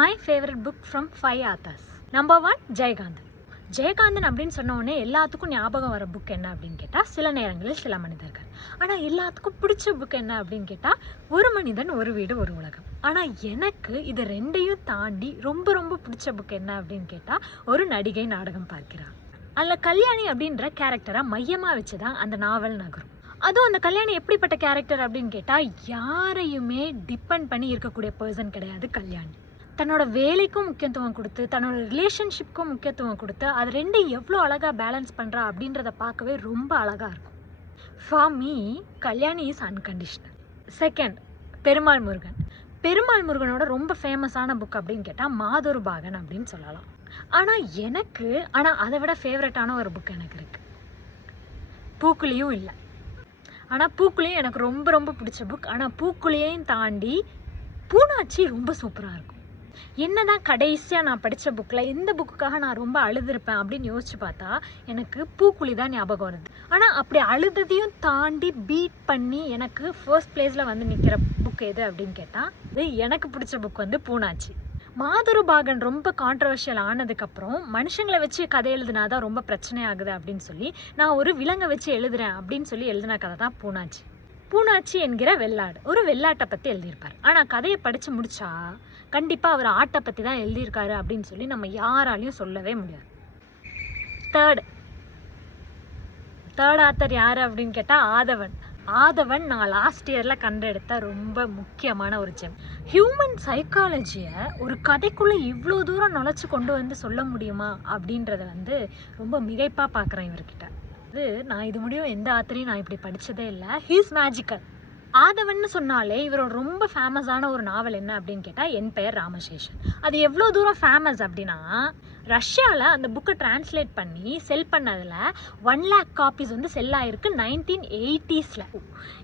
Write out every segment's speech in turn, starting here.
My favorite book from 5 authors. Number 1, Jayakanthan. Jayakanthan அப்படின்னு சொன்ன உடனே எல்லாத்துக்கும் ஞாபகம் வர புக் என்ன அப்படின்னு கேட்டால் சில நேரங்களில் சில மனிதர்கள். ஆனால் எல்லாத்துக்கும் பிடிச்ச புக் என்ன அப்படின்னு கேட்டால் ஒரு மனிதன் ஒரு வீடு ஒரு உலகம். ஆனால் எனக்கு இது ரெண்டையும் தாண்டி ரொம்ப ரொம்ப பிடிச்ச புக் என்ன அப்படின்னு கேட்டால் ஒரு நடிகை நாடகம் பார்க்கிறார். அதில் கல்யாணி அப்படின்ற கேரக்டரை மையமாக வச்சு தான் அந்த நாவல் நகரும். அதுவும் அந்த கல்யாணி எப்படிப்பட்ட கேரக்டர் அப்படின்னு கேட்டால் யாரையுமே டிபெண்ட் பண்ணி இருக்கக்கூடிய பர்சன் கிடையாது கல்யாணி. தன்னோட வேலைக்கும் முக்கியத்துவம் கொடுத்து தன்னோட ரிலேஷன்ஷிப்க்கும் முக்கியத்துவம் கொடுத்து அது ரெண்டும் எவ்வளோ அழகாக பேலன்ஸ் பண்ணுறா அப்படின்றத பார்க்கவே ரொம்ப அழகாக இருக்கும். For me Kalyani is unconditional. Second, Perumal Murugan. Perumal முருகனோட ரொம்ப ஃபேமஸான புக் அப்படின்னு கேட்டால் மாதொரு பாகன் அப்படின்னு சொல்லலாம். ஆனால் அதை விட ஃபேவரட்டான ஒரு புக் எனக்கு இருக்குது. பூக்குழியும் இல்லை, ஆனால் பூக்குழியும் எனக்கு ரொம்ப ரொம்ப பிடிச்ச புக். ஆனால் பூக்குழியையும் தாண்டி பூனாச்சி ரொம்ப சூப்பராக இருக்கும். என்னதான் கடைசியாக நான் படித்த புக்கில் எந்த புக்குக்காக நான் ரொம்ப அழுதுருப்பேன் அப்படின்னு யோசிச்சு பார்த்தா எனக்கு பூக்குழி தான் ஞாபகம் வருது. ஆனால் அப்படி அழுததையும் தாண்டி பீட் பண்ணி எனக்கு ஃபர்ஸ்ட் பிளேஸில் வந்து நிற்கிற புக் எது அப்படின்னு கேட்டால் இது எனக்கு பிடிச்ச புக் வந்து பூனாச்சி. மாதொரு பாகன் ரொம்ப கான்ட்ரவர்ஷியல் ஆனதுக்கப்புறம் மனுஷங்களை வச்சு கதை எழுதுனாதான் ரொம்ப பிரச்சனை ஆகுது அப்படின்னு சொல்லி நான் ஒரு விலங்கை வச்சு எழுதுறேன் அப்படின்னு சொல்லி எழுதின கதை தான் பூனாச்சி. பூனாச்சி என்கிற வெள்ளாடு, ஒரு வெள்ளாட்டை பற்றி எழுதியிருப்பார். ஆனால் கதையை படித்து முடித்தா கண்டிப்பாக அவர் ஆட்டை பற்றி தான் எழுதியிருக்காரு அப்படின்னு சொல்லி நம்ம யாராலையும் சொல்லவே முடியாது. தேர்ட் ஆத்தர் யார் அப்படின்னு கேட்டால் ஆதவன் நான் லாஸ்ட் இயரில் கண்டெடுத்த ரொம்ப முக்கியமான ஒரு ஜெம். ஹியூமன் சைக்காலஜியை ஒரு கதைக்குள்ளே இவ்வளோ தூரம் நுழைச்சி கொண்டு வந்து சொல்ல முடியுமா அப்படின்றத வந்து ரொம்ப மிகைப்பாக பார்க்குறேன் இவர்கிட்ட. நான் இது முடியும் எந்த ஆத்தரையும் நான் இப்படி படித்ததே இல்லை. He's magical. ஆதவன் சொன்னாலே இவரோட ரொம்ப ஃபேமஸான ஒரு நாவல் என்ன அப்படின்னு கேட்டால் என் பெயர் ராமசேஷன். அது எவ்வளோ தூரம் ஃபேமஸ் அப்படின்னா ரஷ்யாவில் அந்த புக்கை டிரான்ஸ்லேட் பண்ணி செல் பண்ணதில் 1,00,000 காப்பீஸ் வந்து செல் ஆகிருக்கு 1980s.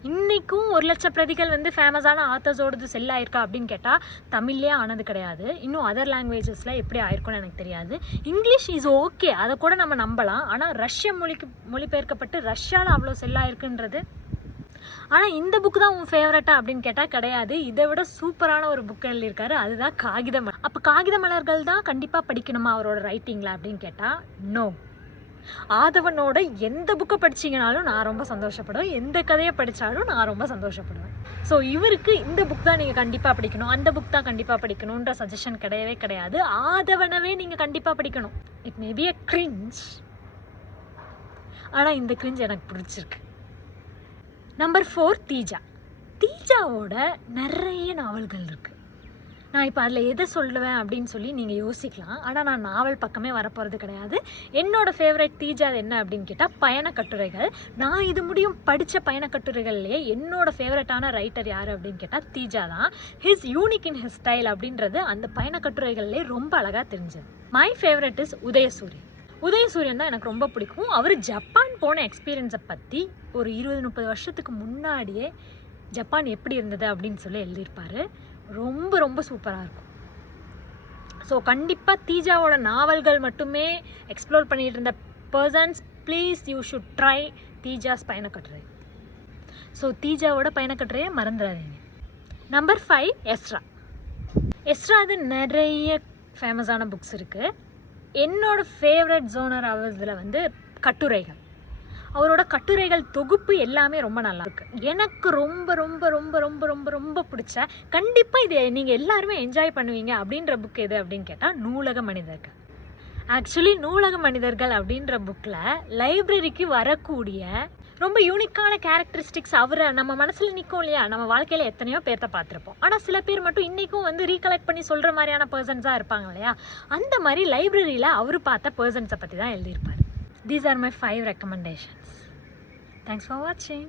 இன்றைக்கும் 1,00,000 பிரதிகள் வந்து ஃபேமஸான ஆத்தர்ஸோடது செல் ஆகிருக்கா அப்படின்னு கேட்டால் தமிழ்லேயே ஆனது கிடையாது. இன்னும் அதர் லாங்குவேஜஸில் எப்படி ஆயிருக்குன்னு எனக்கு தெரியாது. இங்கிலீஷ் இஸ் ஓகே, அதை கூட நம்ம நம்பலாம். ஆனால் ரஷ்ய மொழிபெயர்க்கப்பட்டு ரஷ்யாவில் அவ்வளோ செல் ஆயிருக்குன்றது. ஆனால் இந்த புக்கு தான் உன் ஃபேவரட்டா அப்படின்னு கேட்டால் கிடையாது. இதை விட சூப்பரான ஒரு புக் எழுதியிருக்காரு, அதுதான் காகித மலர். அப்போ காகித மலர்கள் தான் கண்டிப்பாக படிக்கணுமா அவரோட ரைட்டிங்கில் அப்படின்னு கேட்டால் நோ. ஆதவனோட எந்த புக்கை படிச்சிங்கனாலும் நான் ரொம்ப சந்தோஷப்படுவேன், எந்த கதையை படித்தாலும் நான் ரொம்ப சந்தோஷப்படுவேன். ஸோ இவருக்கு இந்த புக் தான் நீங்கள் கண்டிப்பாக படிக்கணும், அந்த புக் தான் கண்டிப்பாக படிக்கணுன்ற சஜஷன் கிடையவே கிடையாது. ஆதவனவே நீங்கள் கண்டிப்பாக படிக்கணும். It may be a cringe, ஆனால் இந்த கிரிஞ்ச் எனக்கு பிடிச்சிருக்கு. நம்பர் 4, தீஜாவோட நிறைய நாவல்கள் இருக்குது. நான் இப்போ அதில் எதை சொல்லுவேன் அப்படின்னு சொல்லி நீங்கள் யோசிக்கலாம். ஆனால் நான் நாவல் பக்கமே வரப்போகிறது கிடையாது. என்னோடய ஃபேவரட் தீஜா என்ன அப்படின்னு கேட்டால் பயண கட்டுரைகள். நான் இது முடியும் படித்த பயண கட்டுரைகள்லேயே என்னோடய ஃபேவரட்டான ரைட்டர் யார் அப்படின்னு கேட்டால் தீஜா தான். His unique in his style அப்படின்றது அந்த பயண கட்டுரைகள்லேயே ரொம்ப அழகாக தெரிஞ்சது. மை ஃபேவரட் இஸ் உதயசூரியன் தான் எனக்கு ரொம்ப பிடிக்கும். அவர் ஜப்பான் போன எக்ஸ்பீரியன்ஸை பற்றி ஒரு 20-30 வருஷத்துக்கு முன்னாடியே ஜப்பான் எப்படி இருந்தது அப்படின்னு சொல்லி எழுதியிருப்பார். ரொம்ப ரொம்ப சூப்பராக இருக்கும். ஸோ கண்டிப்பாக தீஜாவோட நாவல்கள் மட்டுமே எக்ஸ்ப்ளோர் பண்ணிகிட்டு இருந்த persons, please you should try தீஜாஸ் பயணக்கட்டுரை. ஸோ தீஜாவோட பயணக்கட்டுரையை மறந்துடாதீங்க. நம்பர் 5, எஸ்ரா. அது நிறைய ஃபேமஸான புக்ஸ் இருக்குது. என்னோட ஃபேவரட் ஜோனர் அவதில் வந்து கட்டுரைகள். அவரோட கட்டுரைகள் தொகுப்பு எல்லாமே ரொம்ப நல்லா இருக்கு. எனக்கு ரொம்ப ரொம்ப ரொம்ப ரொம்ப ரொம்ப ரொம்ப பிடிச்ச, கண்டிப்பாக இது நீங்கள் எல்லாருமே என்ஜாய் பண்ணுவீங்க அப்படின்ற புக் எது அப்படின்னு கேட்டால் நூலக மனிதர்கள். ஆக்சுவலி நூலக மனிதர்கள் அப்படின்ற புக்கில் லைப்ரரிக்கு வரக்கூடிய ரொம்ப யூனிக்கான கேரக்டரிஸ்டிக்ஸ் அவரை நம்ம மனசில் நிற்கும் இல்லையா. நம்ம வாழ்க்கையில் எத்தனையோ பேர்த்த பார்த்துருப்போம். ஆனால் சில பேர் மட்டும் இன்றைக்கும் வந்து ரீகலெக்ட் பண்ணி சொல்கிற மாதிரியான பர்சன்ஸாக இருப்பாங்க இல்லையா. அந்த மாதிரி லைப்ரரியில் அவர் பார்த்த பர்சன்ஸை பற்றி தான் எழுதியிருப்பார். These are my 5 recommendations. Thanks for watching.